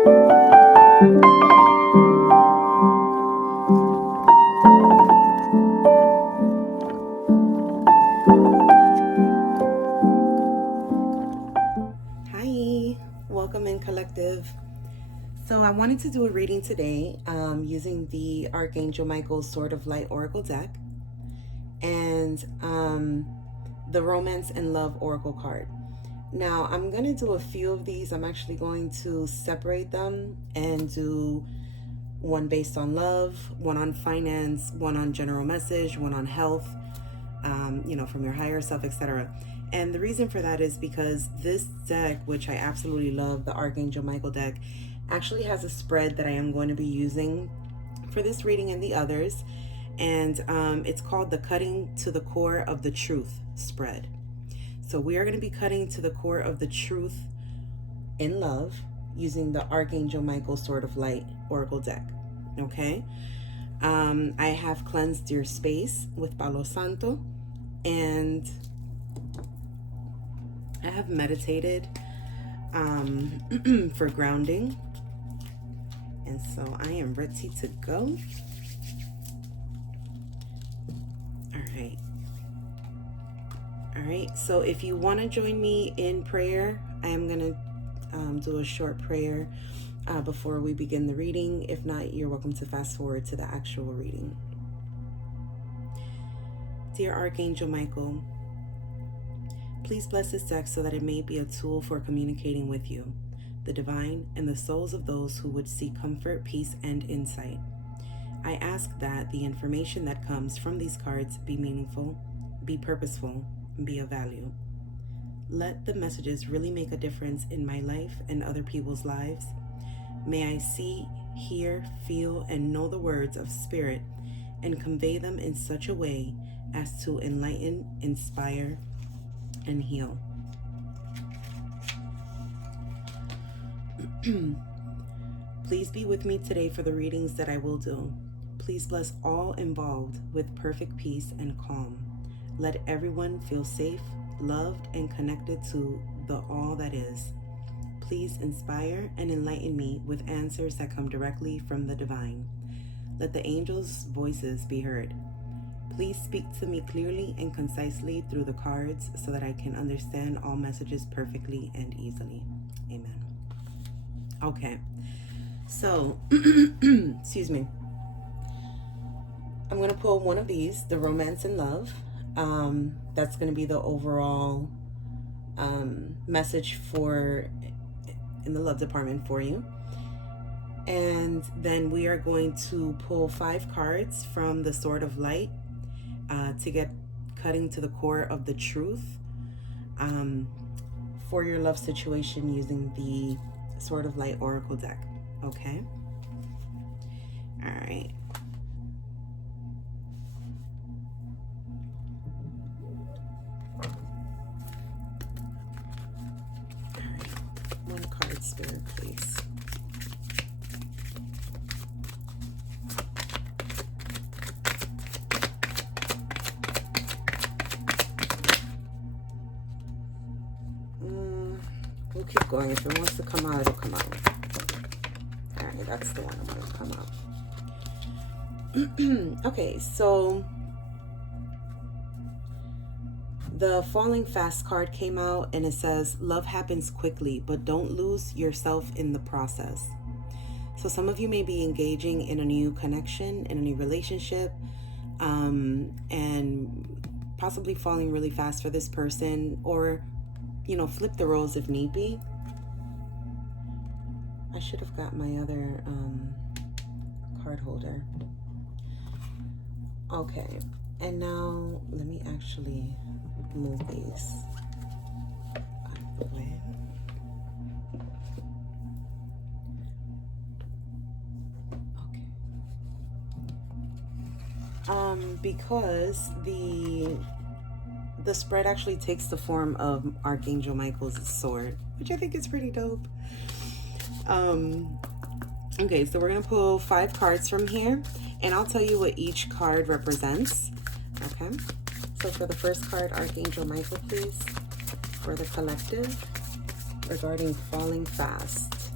Hi, welcome in collective. So I wanted to do a reading today using the Archangel Michael Sword of Light Oracle deck and the Romance and Love Oracle card. Now I'm going to do a few of these. I'm actually going to separate them and do one based on love, one on finance, one on general message, one on health, from your higher self, etc. And the reason for that is because this deck, which I absolutely love, the Archangel Michael deck, actually has a spread that I am going to be using for this reading and the others. And it's called the Cutting to the Core of the Truth spread. So we are going to be cutting to the core of the truth in love using the Archangel Michael Sword of Light Oracle deck. Okay? I have cleansed your space with Palo Santo, and I have meditated for grounding, and so I am ready to go. All right, so if you want to join me in prayer, I am going to do a short prayer before we begin the reading. If not, you're welcome to fast forward to the actual reading. Dear Archangel Michael, please bless this deck so that it may be a tool for communicating with you, the divine, and the souls of those who would seek comfort, peace, and insight. I ask that the information that comes from these cards be meaningful, be purposeful, and be of value. Let the messages really make a difference in my life and other people's lives. May I see, hear, feel, and know the words of spirit and convey them in such a way as to enlighten, inspire, and heal. Please be with me today for the readings that I will do. Please bless all involved with perfect peace and calm. Let everyone feel safe, loved, and connected to the all that is. Please inspire and enlighten me with answers that come directly from the divine. Let the angels' voices be heard. Please speak to me clearly and concisely through the cards so that I can understand all messages perfectly and easily. Amen. Okay, so, excuse me. I'm going to pull one of these, the Romance and Love. That's going to be the overall message in the love department for you. And then we are going to pull 5 cards from the Sword of Light to get cutting to the core of the truth for your love situation using the Sword of Light Oracle deck. Okay? All right. One card, Spirit, please. We'll keep going. If it wants to come out, it'll come out. All right, that's the one I want to come out. Okay, so the Falling Fast card came out, and it says, love happens quickly, but don't lose yourself in the process. So some of you may be engaging in a new connection, in a new relationship, and possibly falling really fast for this person, or, flip the roles if need be. I should have got my other card holder. Okay, and now let me actually move these out of the way. Okay. Because the spread actually takes the form of Archangel Michael's sword, which I think is pretty dope. Okay, so we're gonna pull 5 cards from here, and I'll tell you what each card represents. Okay, so for the first card, Archangel Michael, please, for the collective regarding falling fast.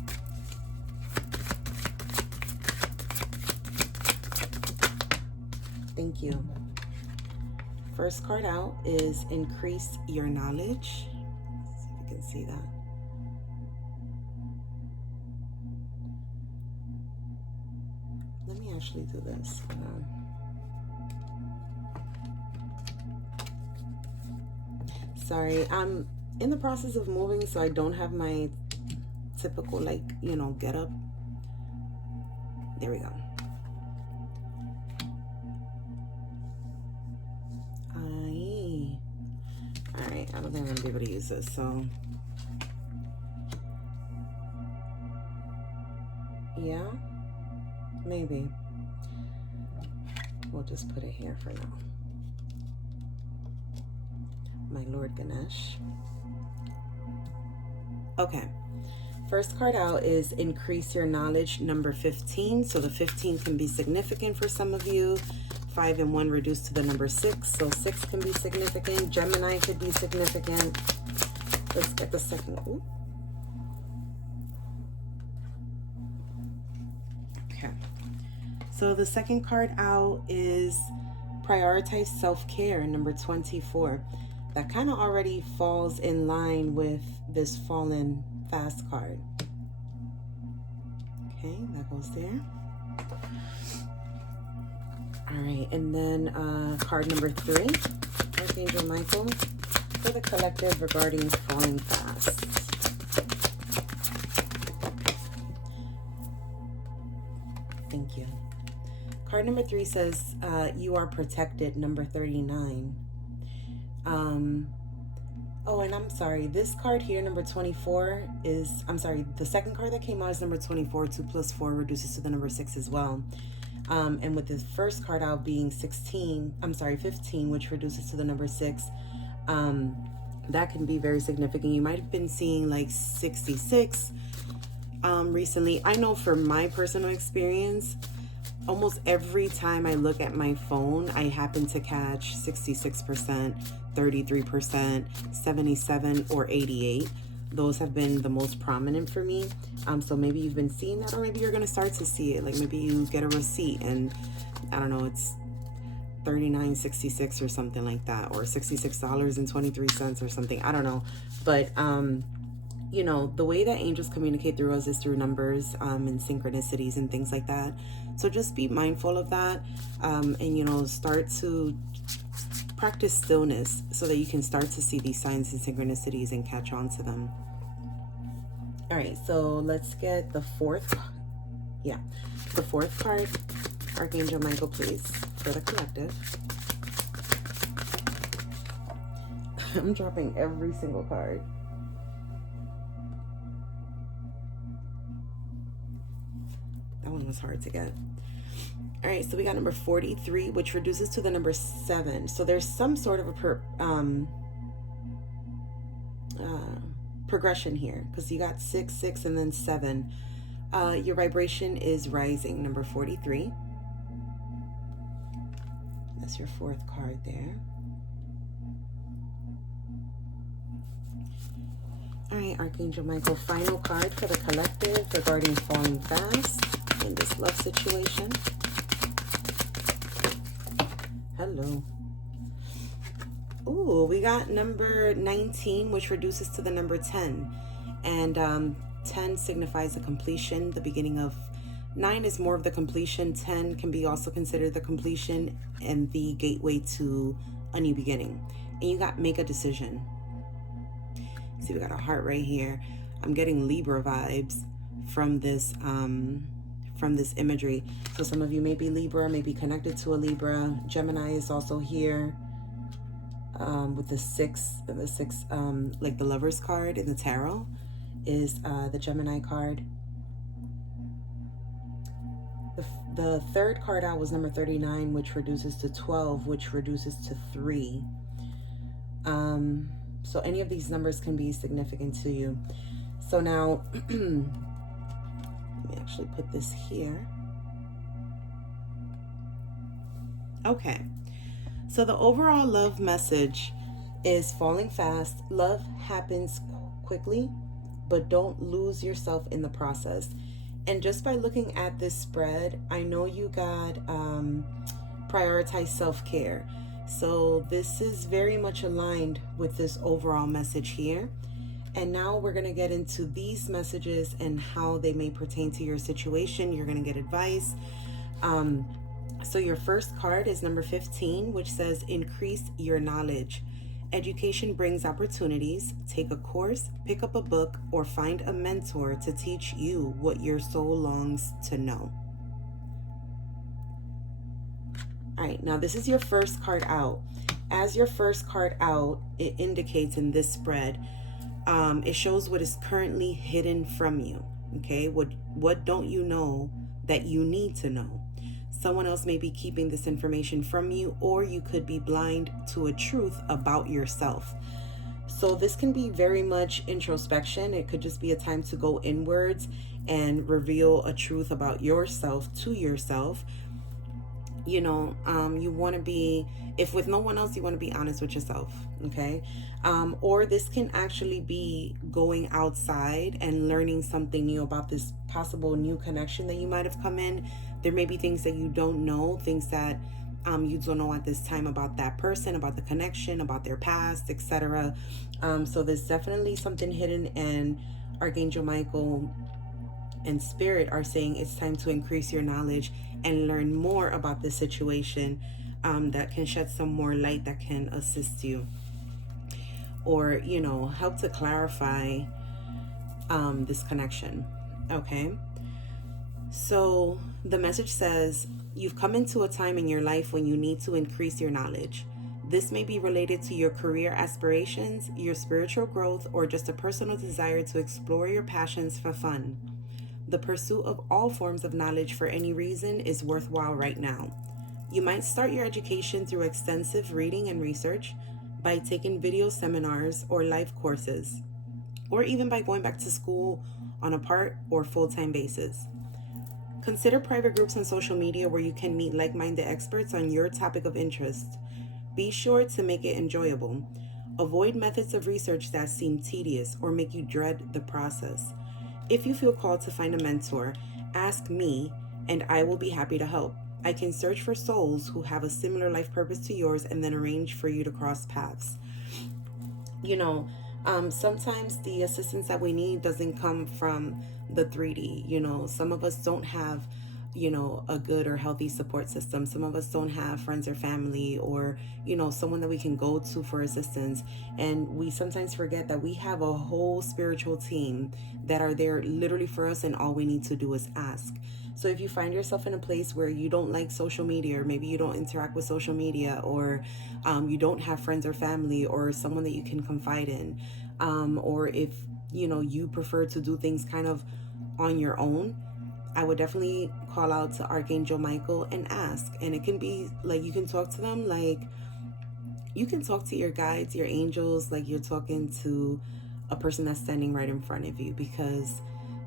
Thank you. First card out is increase your knowledge. Let's see if you can see that. Let me actually do this. Hold on. Sorry, I'm in the process of moving, so I don't have my typical, like, you know, get up. There we go. All right, I don't think I'm gonna be able to use this, so yeah, maybe we'll just put it here for now. My Lord Ganesh. Okay, first card out is increase your knowledge, number 15. So the 15 can be significant for some of you. 5 and 1 reduced to the number 6, so 6 can be significant. Gemini could be significant. Let's get the second. Ooh. Okay, so the second card out is prioritize self-care, number 24. That kind of already falls in line with this fallen fast card. Okay, that goes there. All right, and then card number 3, Archangel Michael, for the collective regarding falling fast. Thank you. Card number 3 says, you are protected, number 39. Oh, and I'm sorry, this card here, number 24, is, I'm sorry, the second card that came out is number 24. 2 plus 4 reduces to the number 6 as well. And with the first card out being 15, which reduces to the number 6, that can be very significant. You might have been seeing like 66 recently. I know from my personal experience, almost every time I look at my phone, I happen to catch 66%, 33%, 77, or 88. Those have been the most prominent for me. So maybe you've been seeing that, or maybe you're gonna start to see it. Like maybe you get a receipt and I don't know, it's $39.66 or something like that, or $66.23 or something. I don't know, but you know, the way that angels communicate through us is through numbers and synchronicities and things like that. So just be mindful of that, and you know, start to practice stillness so that you can start to see these signs and synchronicities and catch on to them. All right, so let's get the fourth card. Archangel Michael, please, for the collective. I'm dropping every single card. That one was hard to get. All right, so we got number 43, which reduces to the number 7. So there's some sort of a progression here, because you got 6, 6, and then 7. Your vibration is rising, number 43. That's your fourth card there. All right, Archangel Michael, final card for the collective regarding falling fast in this love situation. Hello. Ooh, we got number 19, which reduces to the number 10. And 10 signifies the completion, the beginning of. 9 is more of the completion. 10 can be also considered the completion and the gateway to a new beginning. And you got make a decision. See, we got a heart right here. I'm getting Libra vibes from this imagery. So some of you may be Libra, may be connected to a Libra. Gemini is also here with the 6, like the Lover's card in the tarot is the Gemini card. The third card out was number 39, which reduces to 12, which reduces to 3. So any of these numbers can be significant to you. So now, let me actually put this here. Okay. So the overall love message is falling fast. Love happens quickly, but don't lose yourself in the process. And just by looking at this spread, I know you got prioritize self-care. So this is very much aligned with this overall message here. And now we're going to get into these messages and how they may pertain to your situation. You're going to get advice. So your first card is number 15, which says increase your knowledge. Education brings opportunities. Take a course, pick up a book, or find a mentor to teach you what your soul longs to know. All right, now this is your first card out. As your first card out, it indicates in this spread, it shows what is currently hidden from you. Okay, what don't you know that you need to know? Someone else may be keeping this information from you, or you could be blind to a truth about yourself. So this can be very much introspection. It could just be a time to go inwards and reveal a truth about yourself to yourself. You know, you want to be, if with no one else, you want to be honest with yourself, okay? Or this can actually be going outside and learning something new about this possible new connection that you might have come in. There may be things that you don't know, things that you don't know at this time about that person, about the connection, about their past, etc. So there's definitely something hidden, and Archangel Michael and Spirit are saying it's time to increase your knowledge and learn more about this situation, that can shed some more light, that can assist you, or, you know, help to clarify this connection. Okay. So the message says, you've come into a time in your life when you need to increase your knowledge. This may be related to your career aspirations, your spiritual growth, or just a personal desire to explore your passions for fun. The pursuit of all forms of knowledge for any reason is worthwhile right now. You might start your education through extensive reading and research, by taking video seminars or live courses, or even by going back to school on a part or full-time basis. Consider private groups on social media where you can meet like-minded experts on your topic of interest. Be sure to make it enjoyable. Avoid methods of research that seem tedious or make you dread the process. If you feel called to find a mentor, ask me and I will be happy to help. I can search for souls who have a similar life purpose to yours and then arrange for you to cross paths. You know, sometimes the assistance that we need doesn't come from the 3D. You know, some of us don't have, you know, a good or healthy support system. Some of us don't have friends or family, or, you know, someone that we can go to for assistance. And we sometimes forget that we have a whole spiritual team that are there literally for us, and all we need to do is ask. So if you find yourself in a place where you don't like social media, or maybe you don't interact with social media, or you don't have friends or family or someone that you can confide in, or if, you know, you prefer to do things kind of on your own, I would definitely call out to Archangel Michael and ask. And it can be like, you can talk to them like you can talk to your guides, your angels, like you're talking to a person that's standing right in front of you, because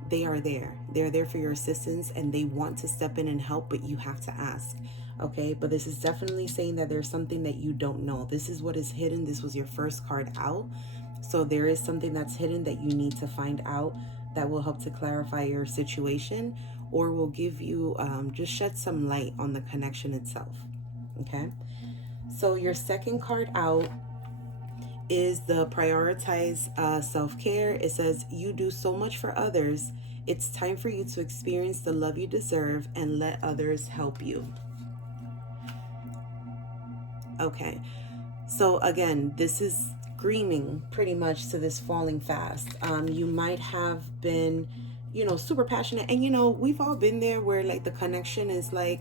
they are there. They're there for your assistance, and they want to step in and help, but you have to ask. Okay, but this is definitely saying that there's something that you don't know. This is what is hidden. This was your first card out. So there is something that's hidden that you need to find out, that will help to clarify your situation, or will give you, just shed some light on the connection itself. Okay, so your second card out is the prioritize self-care. It says, you do so much for others. It's time for you to experience the love you deserve and let others help you. Okay, so again, this is screaming pretty much to this falling fast. You might have been, you know, super passionate, and you know, we've all been there where like the connection is like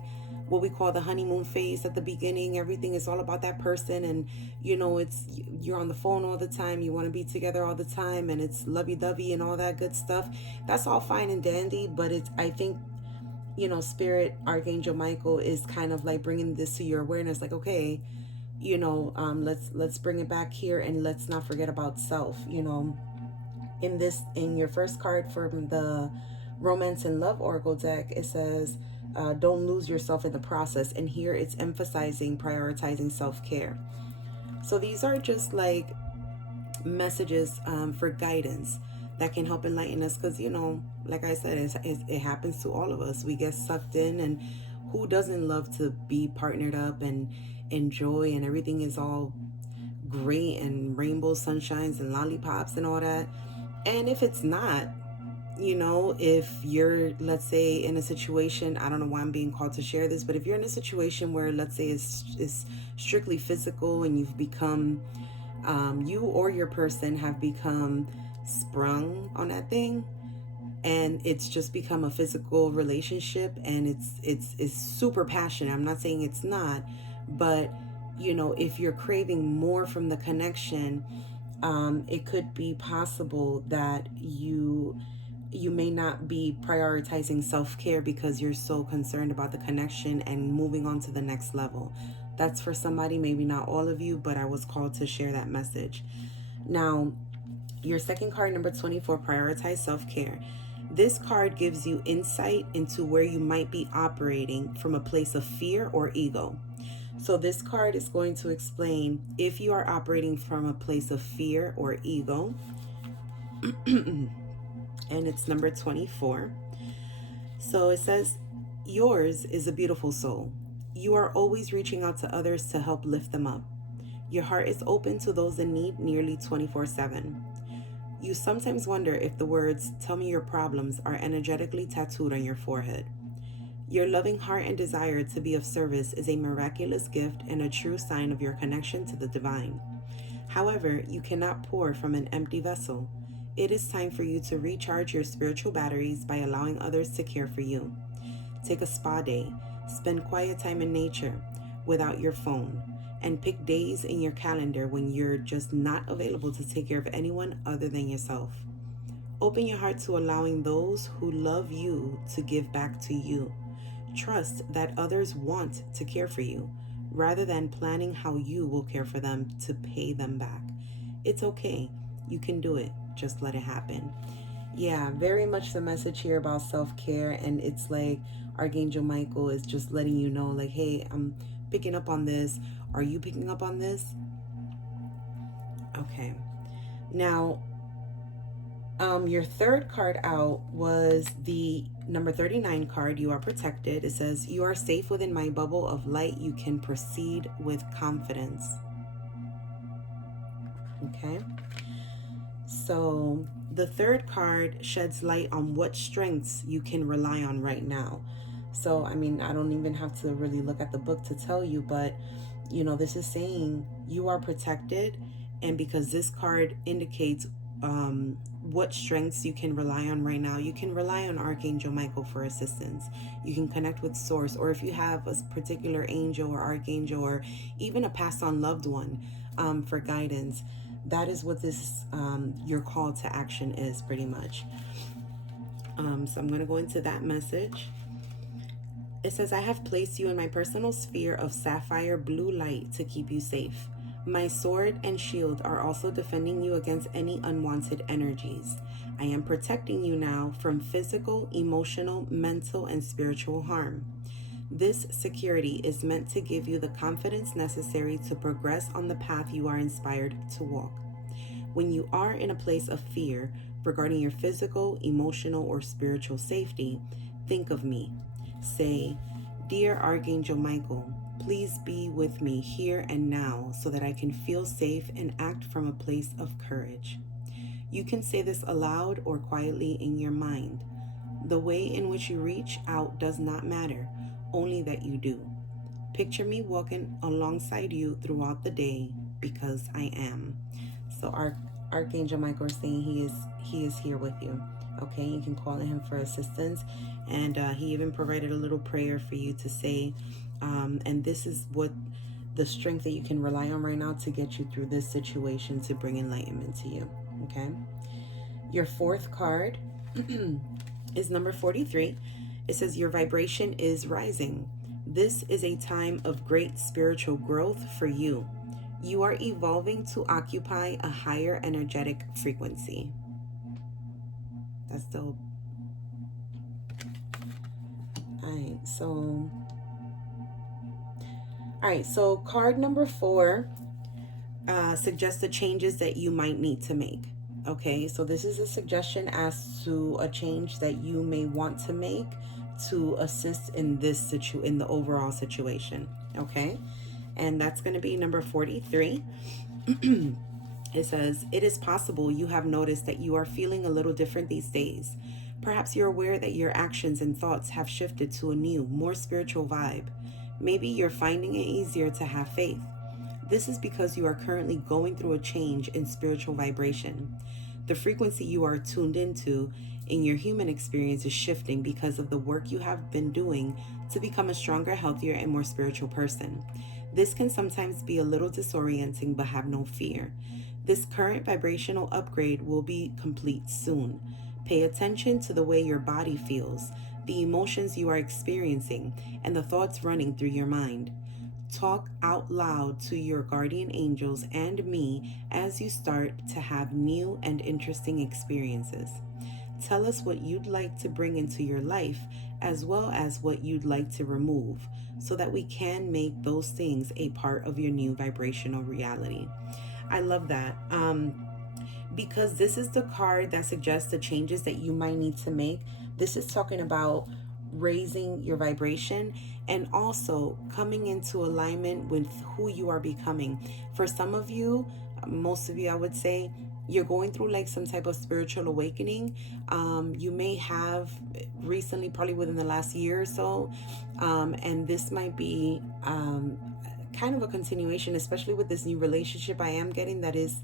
what we call the honeymoon phase at the beginning. Everything is all about that person, and you know, you're on the phone all the time, you want to be together all the time, and it's lovey-dovey and all that good stuff. That's all fine and dandy, but I think, you know, Spirit, Archangel Michael is kind of like bringing this to your awareness, like, okay, you know, let's bring it back here, and let's not forget about self. You know, in your first card from the Romance and Love Oracle deck, it says, don't lose yourself in the process. And here it's emphasizing prioritizing self-care. So these are just like messages for guidance that can help enlighten us, because, you know, like I said, it happens to all of us. We get sucked in, and who doesn't love to be partnered up and enjoy, and everything is all great and rainbow sunshines and lollipops and all that? And if it's not, if you're, let's say, in a situation, I don't know why I'm being called to share this, but if you're in a situation where, let's say, it's strictly physical, and you've become, you or your person have become sprung on that thing, and it's just become a physical relationship, and it's super passionate. I'm not saying it's not, but if you're craving more from the connection, it could be possible that you may not be prioritizing self-care because you're so concerned about the connection and moving on to the next level. That's for somebody, maybe not all of you, but I was called to share that message. Now, your second card, number 24, prioritize self-care. This card gives you insight into where you might be operating from a place of fear or ego. So this card is going to explain if you are operating from a place of fear or ego. And it's number 24. So it says, yours is a beautiful soul. You are always reaching out to others to help lift them up. Your heart is open to those in need nearly 24/7. You sometimes wonder if the words, tell me your problems, are energetically tattooed on your forehead. Your loving heart and desire to be of service is a miraculous gift and a true sign of your connection to the divine. However, you cannot pour from an empty vessel. It is time for you to recharge your spiritual batteries by allowing others to care for you. Take a spa day, spend quiet time in nature without your phone, and pick days in your calendar when you're just not available to take care of anyone other than yourself. Open your heart to allowing those who love you to give back to you. Trust that others want to care for you, rather than planning how you will care for them to pay them back. It's okay. You can do it. Just let it happen. Yeah, very much the message here about self-care. And it's like Archangel Michael is just letting you know, like, hey, I'm picking up on this. Are you picking up on this? Okay. Now, your third card out was the number 39 card. You are protected. It says, you are safe within my bubble of light. You can proceed with confidence. Okay. So the third card sheds light on what strengths you can rely on right now. So, I mean, I don't even have to really look at the book to tell you, but, this is saying you are protected. And because this card indicates what strengths you can rely on right now, you can rely on Archangel Michael for assistance. You can connect with Source, or if you have a particular angel or archangel or even a passed on loved one for guidance. That is what this, your call to action is, pretty much. So I'm going to go into that message. It says, I have placed you in my personal sphere of sapphire blue light to keep you safe. My sword and shield are also defending you against any unwanted energies. I am protecting you now from physical, emotional, mental, and spiritual harm. This security is meant to give you the confidence necessary to progress on the path you are inspired to walk. When you are in a place of fear regarding your physical, emotional, or spiritual safety, think of me. Say, Dear Archangel Michael, please be with me here and now so that I can feel safe and act from a place of courage. You can say this aloud or quietly in your mind. The way in which you reach out does not matter, only that you do. Picture me walking alongside you throughout the day, because I am. So Archangel Michael is saying he is here with you. Okay, you can call on him for assistance, and he even provided a little prayer for you to say, and this is what the strength that you can rely on right now to get you through this situation, to bring enlightenment to you. Okay, your fourth card is number 43. It says, your vibration is rising. This is a time of great spiritual growth for you. You are evolving to occupy a higher energetic frequency. That's dope. All right, so card number 4 suggests the changes that you might need to make. Okay, so this is a suggestion as to a change that you may want to make to assist in in the overall situation. Okay, and that's going to be number 43. It says, it is possible you have noticed that you are feeling a little different these days. Perhaps you're aware that your actions and thoughts have shifted to a new, more spiritual vibe. Maybe you're finding it easier to have faith. This is because you are currently going through a change in spiritual vibration. The frequency you are tuned into in your human experience is shifting because of the work you have been doing to become a stronger, healthier, and more spiritual person. This can sometimes be a little disorienting, but have no fear. This current vibrational upgrade will be complete soon. Pay attention to the way your body feels, the emotions you are experiencing, and the thoughts running through your mind. Talk out loud to your guardian angels and me as you start to have new and interesting experiences. Tell us what you'd like to bring into your life as well as what you'd like to remove so that we can make those things a part of your new vibrational reality. I love that. Because this is the card that suggests the changes that you might need to make. This is talking about raising your vibration and also coming into alignment with who you are becoming. For some of you, most of you, I would say, you're going through like some type of spiritual awakening. You may have recently, probably within the last year or so, and this might be kind of a continuation, especially with this new relationship I am getting that is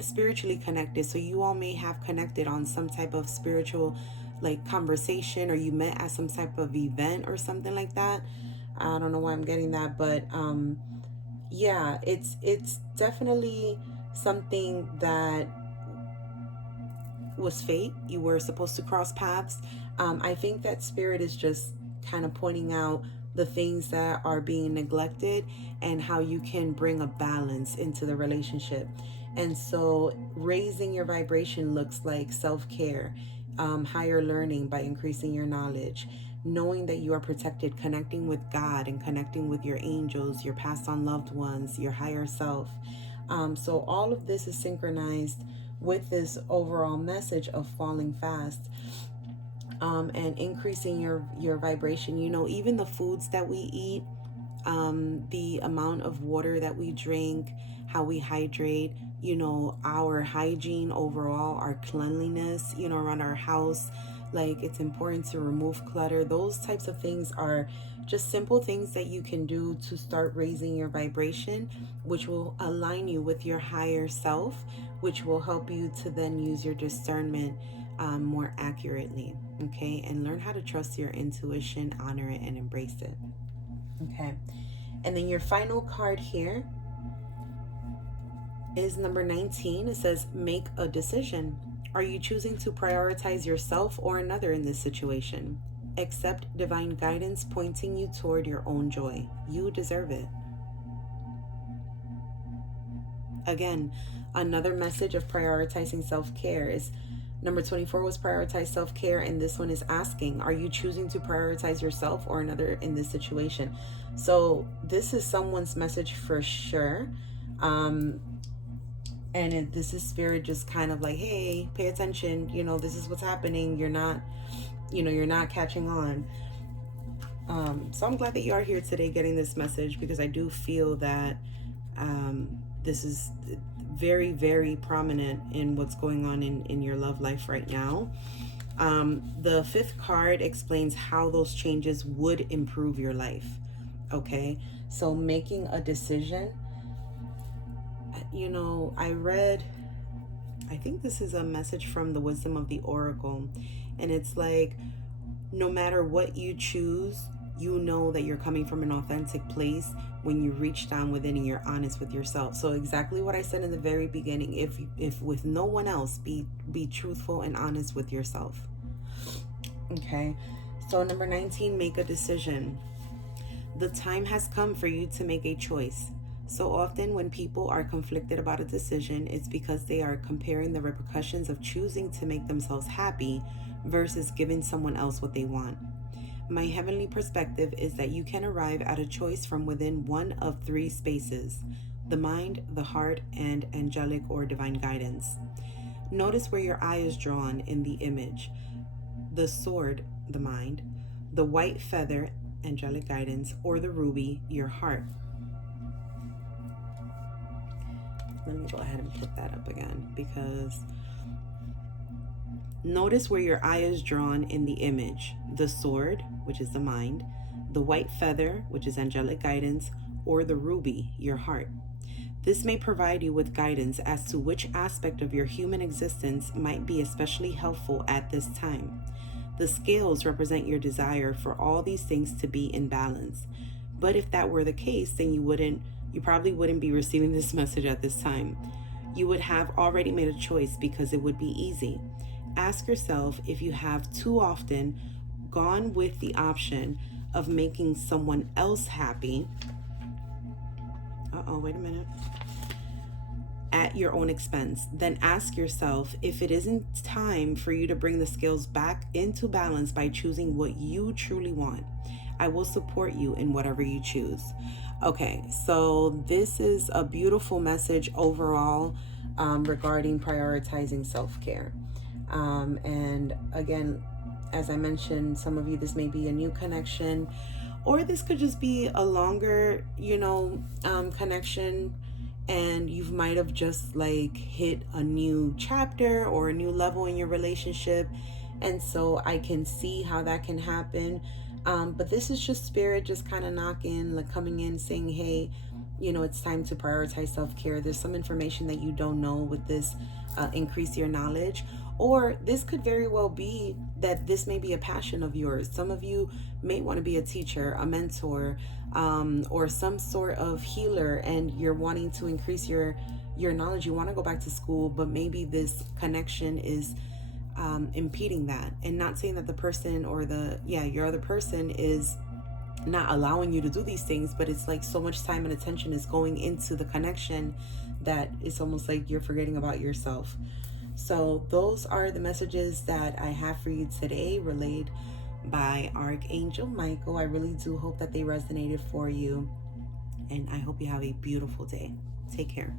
spiritually connected. So you all may have connected on some type of spiritual like conversation, or you met at some type of event or something like that. I don't know why I'm getting that, but yeah, it's definitely something that was fate. You were supposed to cross paths. I think that spirit is just kind of pointing out the things that are being neglected and how you can bring a balance into the relationship. And so raising your vibration looks like self-care, higher learning by increasing your knowledge, knowing that you are protected, connecting with God and connecting with your angels, your passed on loved ones, your higher self. So all of this is synchronized with this overall message of falling fast. And increasing your vibration. You know, even the foods that we eat, the amount of water that we drink, how we hydrate, you know, our hygiene overall, our cleanliness, you know, around our house. Like, it's important to remove clutter. Those types of things are just simple things that you can do to start raising your vibration, which will align you with your higher self, which will help you to then use your discernment more accurately. Okay, and learn how to trust your intuition, honor it, and embrace it. Okay, and then your final card here is number 19. It says, make a decision. Are you choosing to prioritize yourself or another in this situation? Accept divine guidance pointing you toward your own joy. You deserve it. Again, another message of prioritizing self-care is number 24 was prioritize self-care, and this one is asking, are you choosing to prioritize yourself or another in this situation? So this is someone's message for sure. And this is spirit just kind of like, hey, pay attention, you know, this is what's happening. You're not catching on. So I'm glad that you are here today getting this message, because I do feel that this is very, very prominent in what's going on in your love life right now. The fifth card explains how those changes would improve your life. Okay, so making a decision. You know, I think this is a message from the Wisdom of the Oracle, and it's like, no matter what you choose, you know that you're coming from an authentic place when you reach down within and you're honest with yourself. So exactly what I said in the very beginning, if with no one else, be truthful and honest with yourself. Okay, so number 19, make a decision. The time has come for you to make a choice. So often when people are conflicted about a decision, it's because they are comparing the repercussions of choosing to make themselves happy versus giving someone else what they want. My heavenly perspective is that you can arrive at a choice from within one of three spaces: the mind, the heart, and angelic or divine guidance. Notice where your eye is drawn in the image. the sword, the mind, the white feather, angelic guidance, or the ruby, your heart. Let me go ahead and put that up again, because notice where your eye is drawn in the image: the sword, which is the mind, the white feather, which is angelic guidance, or the ruby, your heart. This may provide you with guidance as to which aspect of your human existence might be especially helpful at this time. The scales represent your desire for all these things to be in balance. But if that were the case, then you probably wouldn't be receiving this message at this time. You would have already made a choice because it would be easy. Ask yourself if you have too often gone with the option of making someone else happy. Wait a minute. At your own expense. Then ask yourself if it isn't time for you to bring the scales back into balance by choosing what you truly want. I will support you in whatever you choose. Okay, so this is a beautiful message overall regarding prioritizing self-care. And again, as I mentioned, some of you, this may be a new connection, or this could just be a longer, connection, and you might have just like hit a new chapter or a new level in your relationship. And so I can see how that can happen. But this is just spirit just kind of knocking, like coming in saying, hey, it's time to prioritize self-care. There's some information that you don't know with this. Increase your knowledge. Or this could very well be that this may be a passion of yours. Some of you may want to be a teacher, a mentor, or some sort of healer, and you're wanting to increase your knowledge. You want to go back to school, but maybe this connection is impeding that. And not saying that the person or your other person is not allowing you to do these things, but it's like so much time and attention is going into the connection that it's almost like you're forgetting about yourself. So those are the messages that I have for you today, relayed by Archangel Michael. I really do hope that they resonated for you, and I hope you have a beautiful day. Take care.